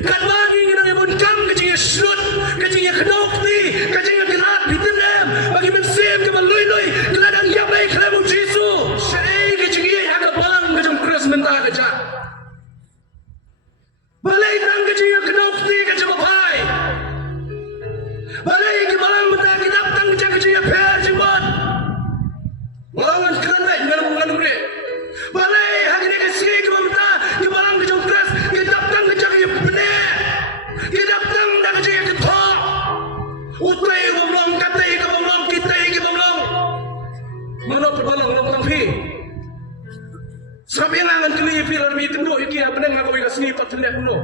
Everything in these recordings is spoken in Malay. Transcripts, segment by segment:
Kat bagi nang ibon kam kajing shoot, kajing knok ni, kajing kenat bitinem, bagi mensem ke baloi keladang yabai kelabu Jesu. Syai kajing agak balang kajing keras mentah kaja. Balai tang kajing knok ni kajing pai. Balai ke balang mentah kinap tang kajing per jembat. Lawan keren baik ngalung bre. Balai hari ni kasi ke mentah ke balang kajing keras, ke datang kajing benar. Ke datang dak kajing ke thok. Utai bomlong katai ke bomlong kitai ke bomlong. Mana perbalang long tang pi. Sampai ngangan keli pilar mi kendo iki apa nang ngaku ikasni patlek kuno.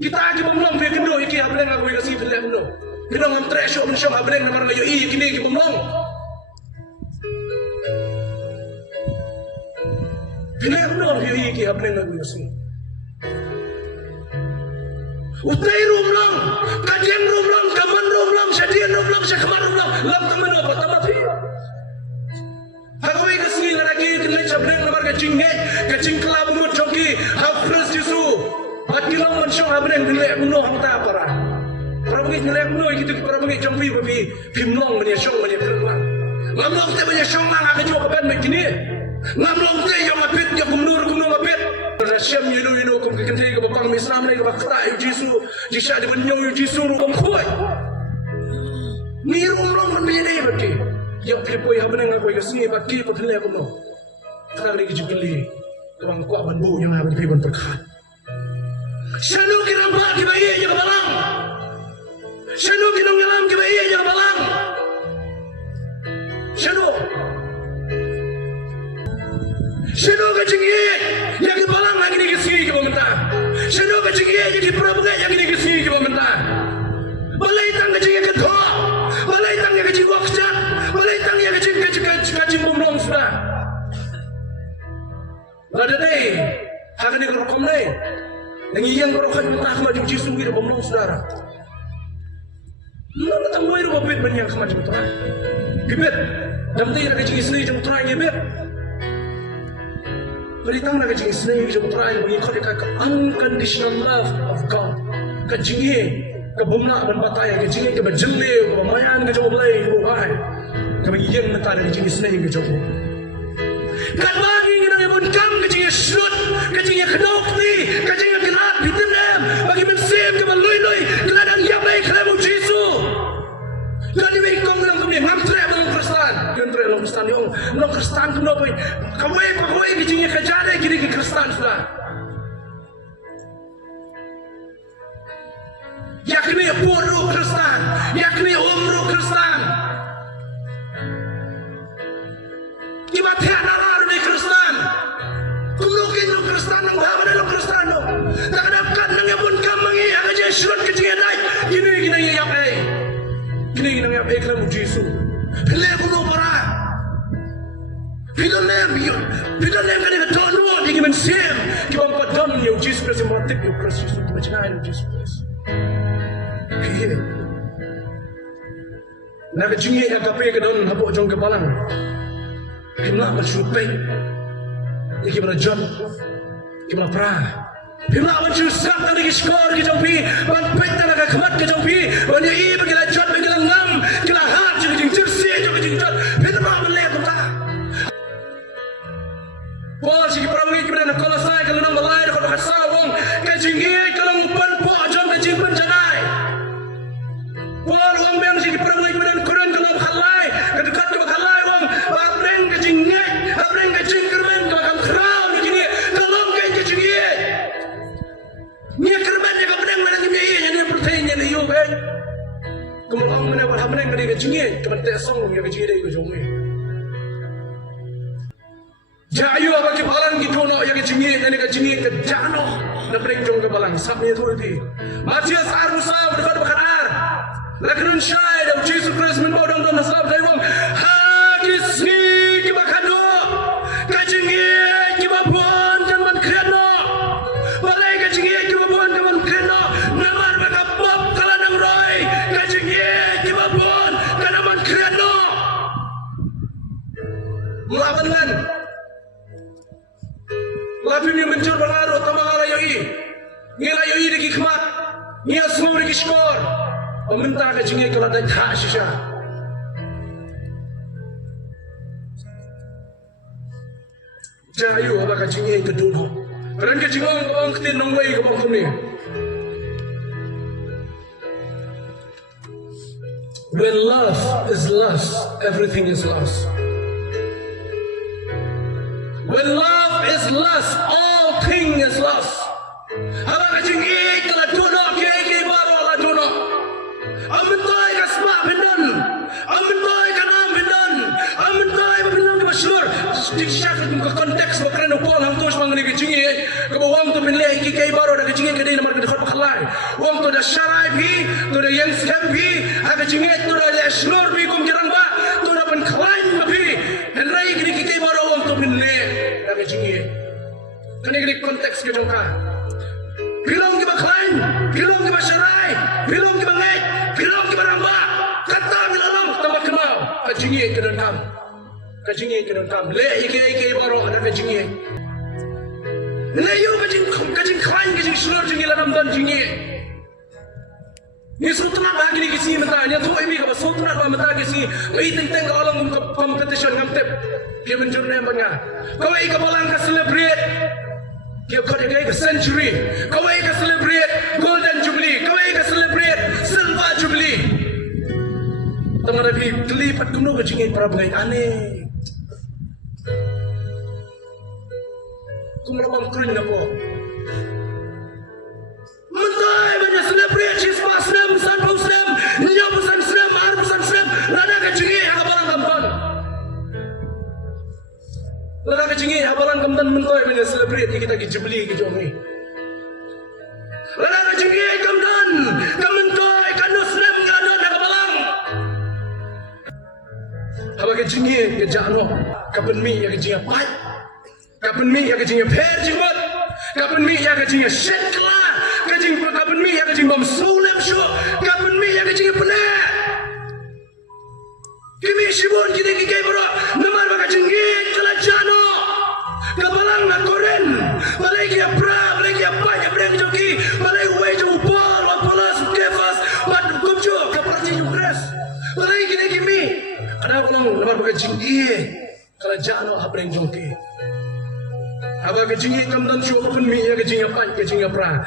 Kita agi bomlong pi kendo iki apa nang ngaku ikasni patlek kuno. Kita ngam tresho mensyong apa nang namar ngayo iki ni iki bomlong. Patlek kuno iki apa nang ngaku ikasni. Utai rumlong, kajian rumlong, kaman rumlong, syadian rumlong, syakaman rumlong, lam taman apa tamat hi. Aku ikasni lagi kenai cabang namar kacing kelab mut joki, hafres Yesu. Atilang mensyong apa nang dilek kuno hamta para. Para bagi dilek kuno gitu, para bagi jompi babi pimlong menyesong menyepelang. Ngamlong te menyesong lang akan juga kapan begini. Ngamlong te yang apit yang kumnur apit. Rasyam yunu kum kekentai ke bapang Islam lagi bakta Yesu. Jisha di benyau Yesu rum kuat. Ni rumlong menjadi bagi. Yang pelipoi apa nang aku ikasni bagi patlek kuno. Karena lagi jubili, kebang kuat banbu yang ada di piban berkat. Sanu kirang pak kibai yang balang, sanu kirang ngelam kibai yang balang, sanu kecinggi yang di balang lagi di kesini ke pemerintah, sanu kecinggi yang di pramuka yang di kesini ke pemerintah. Balai tang kecinggi ketua, balai tang yang kecing wakjat, balai tang yang kecing bomlong sudah. Lada deh, hari ni kerokom deh. Yang yang kerokan mentah kemaju Yesus kita bomlong saudara. Mana tak boleh rubah bit banyak kemaju mentah. Bibit, dalam tiada kecing isni jom try bibit. Beritang nak kecing isni jom try mengikut ke unconditional love of God. Kecing ke bomla berbataya, kecing ke berjeli, ke mayan ke jom belai, ke bukai. Ke yang mentah dari kecing isni ke jom. Kat bagi nang ibon kam kecing shoot, kecing knok ni, kecing kenat bitinem, bagi mensem ke baloi keladang yabai kelabu Jesu. Jadi wikong nang kami mantre bang Kristen, kentre long Kristen yong, long Kristen kuno boy, kawai kecing kejare kiri ke Kristen sudah. Yakni puru Kristen, yakni umru Kristen. Iba tiada Kristen, kumukin lo Kristen, nang bawa lo Kristen lo. Tak dapat nang yapun kamangi, agak Yesus kecil naik. Gini yang yang kelamu Yesus. Pilih kuno para, pilih lem kan itu no, dia kimen sim, kibang padam yang Yesus Kristus mati yang Kristus itu macam mana Yesus Kristus. Iya. Nak cinggi yang kape ke daun habuk jong kebalang. Kimlah bersyukur, kimlah jam, kimlah perah. Kimlah berjusah tadi skor ke jampi, banpet tadi kemat ke jampi, banyak i bagilah jam bagilah ngam, bagilah hat jadi jersey jadi jam. Kimlah melihat entah. Bol si perang ini kita nak kalau saya kalau nak belai kalau nak sawang, kecinggi kalau umpan po jam kecing penjanai. Bol uang bang si perang ini kita kurang kalau halai, kedekat kalau halai uang, apreng kecinggi, apreng kecing kermen kalau kam kerau begini, kalau kecing ye. Ni kermen ni kam pedang mana ni ye, ni pertanyaan ni yo bang. Kemudian mana buat hamil ni kecing ye, kemudian tersong ni kecing ye itu jomui. Jayu apa kebalan gitu no yang kecing ye, ni kecing ye kejano, nak pedang jom kebalan, sabnya tu nanti. Matius arusa berkata berkanar. Lakukan syai dan Yesus Kristus membawa dan nasab dari wong hadis ni kita kado kacinggi kita buan jangan kerana balai kacinggi kita buan jangan kerana namar bakapap kalau nang roy kacinggi kita buan karena man kerana melawan lalu ni mencur pengaruh tamang arayai ni Ngila yo ide ki khmat. Nia semua ki skor. Pemerintah ka jingai kalau ada tak sisa. Jayu apa ka jingai ke duno. Kerana ka jingong ka bang ketin nang wei ka bang kumni. When love is lost, everything is lost. When love is lost, all things is lost. Apa ka jingai ka duno ke baro la duno. Amentoi ka sma binan. Amentoi ka nam binan. Amentoi ba binan ka masyur. Diksyat ka konteks ba kerana pol hang tos mangani ka jingai. Ka wang tu minleh ki kay baro da ka jingai ka dei namar ka dekat bakhalai. Wang tu da syarai bi, tu da yang scam bi, ha jingai tu da ashlor bi kum kirang ba, tu da pan khlain ba bi. Henrai ki kay baro wang tu minleh da ka jingai. Kani konteks ka jongka. Bilong ki bakhlain, bilong ki basyarai, bilong ki bangai, bilong ki baramba. Kata bilang tempat kenal, ka jingai ka dendam. Ka jingai ka dendam. Le kay baro da ka jingai. Layu kajing khlain kajing slur jingi ladam dan jingi. Ni sultanat bagi ni kisi mata ni tu ini ka sultanat ba mata kisi. Ei teng ka alam competition ngam tep. Ke menjurne banya. Kau ei ka balang ka celebrate. Ke ka de ka century. Kau ei ka celebrate golden jubilee. Kau ei ka celebrate silver jubilee. Tamara bi kelipat kuno ka jingi para bangai aneh. Kumramam kruin na po. Mentay banyak celebrate chispa srem, sanpau srem, nyabusan srem, arbusan srem, lada kecinggi habalan kampan. Lada kecinggi habalan kampan mentay banyak celebrate kita ki jubli ki jomi. Lada kecinggi kampan, kamantay kanu srem ngada na kabalang. Haba kecinggi ke jano, kapan mi ya kecinggi pai. Kapan mi ya kecingnya per jinggot, kapan mi ya kecingnya shit kelah, kapan mi ya kecing bom sulem show, kapan mi ya kecingnya penek. Kimi sibun kita kikai bro, namar baka cinggi kelajano, kabalang na koren, balai kia pra, balai kia banyak breng joki, balai uwe jo upor, wapolas, kefas, mat kumjo, kaparci jukres, balai kini kimi, ada kolong namar baka cinggi kelajano habreng joki. Aba kecinggi kamdan show kapan mi ya kecingnya pan kecingnya pra.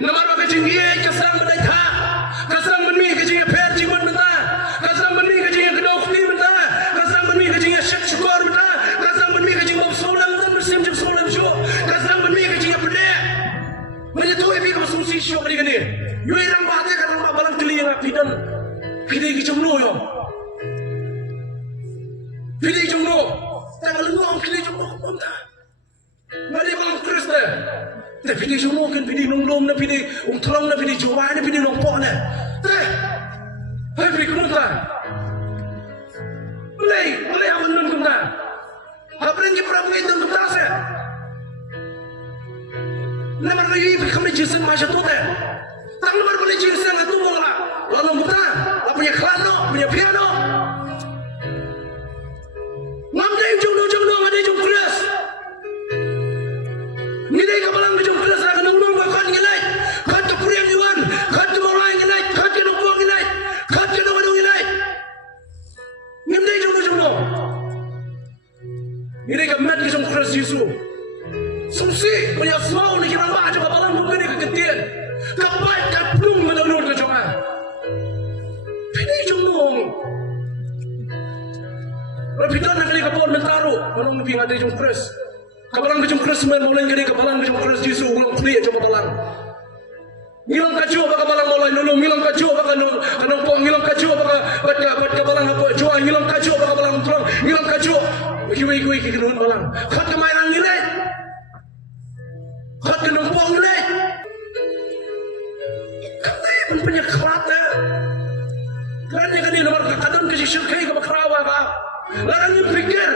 Namar ba kecinggi kasang badai tha, kasang mi kecingnya per jiman benta, kasang mi kecingnya kedokli benta, kasang mi kecingnya shek syukur benta, kasang mi kecingnya bom solam dan bersim jep solam show, kasang mi kecingnya pedek. Banyak tu ebi kau solusi show kali kini. Yui rang bahate kan rang balang keli yang apidan, pidai kicumno yo, pidai kicumno. Tengah lengang kili jumlah kumam dah. Mari bang Chris dah. Dah pidi jumlah kan pidi nongdom na pidi terang na pidi jual na pidi nongpok na. Dah. Hai pidi kumam dah. Mulai aman nun kumam dah. Apa yang kita pernah mengitung kumam dah sah. Namar lagi pidi kami jisan macam tu dah. Tak namar boleh jisan itu mula. Lalu kumam dah. Punya klano, punya piano. Ngamdai jong ada jong keras. Nilai kabalang jong keras akan nunggu makan nilai. Kat kepurian yuan, kat kemulai nilai, kat kenopong nilai, kat kenopong nilai. Ngamdai jong. Nilai kamat jong keras Yesu. Sumsi punya semua ni kira mak jong kabalang mungkin ni keketian. Kapai kat plung menurut ke jongan. Pilih jong. Rapidan nak kali kapal mentaru, malang lebih ada jom keras. Kabalang jom keras semua mulai kali kabalang jom keras Yesus ulang kali jom kabalang. Ngilang kaju apa kabalang mulai nulung, ngilang kaju apa kanong pong, ngilang kaju apa bat kabalang apa jual, ngilang kaju apa kabalang terang, ngilang kaju. Kiwi kinuan balang. Kat kemainan nilai, kat kanong pong nilai. Katanya pun punya kerata. Kerana kan dia nomor kadang kasi syurkai kabakarawa ka. Larang yung pikir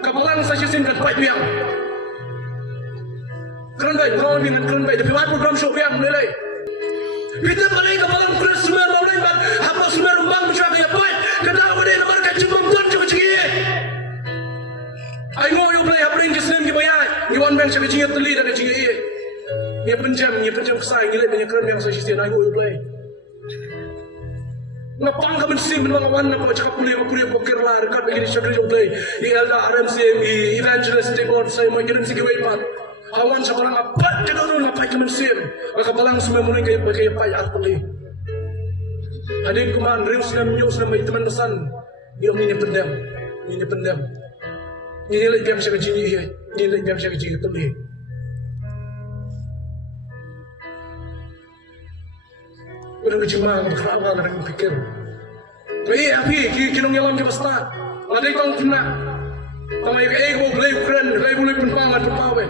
kabalang sa sisin kat pait biang. Keren baik, kawan dengan keren baik. Tapi program show biang nilai. Kita balai kabalang keras semua mulai bat. Apa semua rumbang macam kaya pait. Kata apa dia nomor kat cembang tuan cuba cigi. Ay ngo yung play hapring kislim gibayay. Iwan bang siya kacingnya teli dan kacingnya iya. Ia penjam kesai gila banyak keren yang saya sisi naik ulai. Ngapang ka mensim menwangawan na po cakap puli pokir lah dekat begini syakri ulai. Ia elda RMCM evangelist table saya mau kirim si kiwaipat. Hawan sa barang apat kadorong ngapai ka mensim. Maka balang semua mulai kaya payat puli. Hadin kumaan rius na minyos na may teman pesan. Dia ini pendam. Ini lagi biar saya kecil ini lagi biar saya kecil puli. Udah kecimang, kerawal dan pikir. Api, kinong yalam ke basta. Ada yang kena. Tamay ego blay kren, lay boleh penpangan pempawe.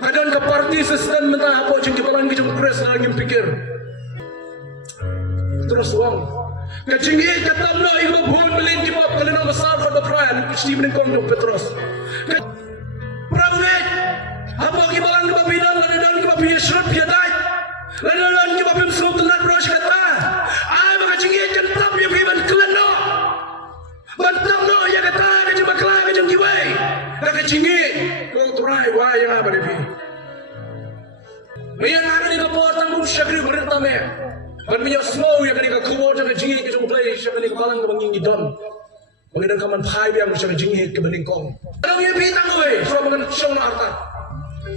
Kadang ke parti sistem mentah apa jeng kepalan kejung kres lagi pikir. Terus wang. Kecinggi katamna ibu buhon melin kipap kalina besar pada perayaan Stephen Kondok Petros. Prabunet, apa kibalang kebabidang dan kebabidang syurap yadai. Lalu kita bim semua telan beras kata, ay mga cingit kan tap yang hiban keleno, bantam no ya kata ada cuma kelang aja kiway, nak cingit, kau turai wah yang apa depi, yang ada di kapal tanggung syakri bertame, dan punya semua yang ada di kapal jangan cingit kita mulai syakri kebalang kebangi ngidon, mengenai kaman pahai yang syakri cingit kebaling kong, kalau yang pitang gue, soal mengenai syong na arta,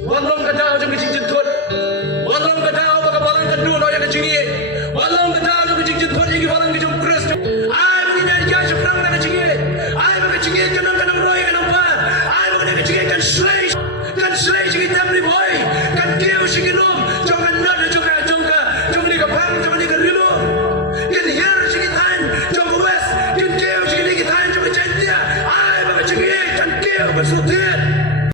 wanong kada jangan cingit tuan.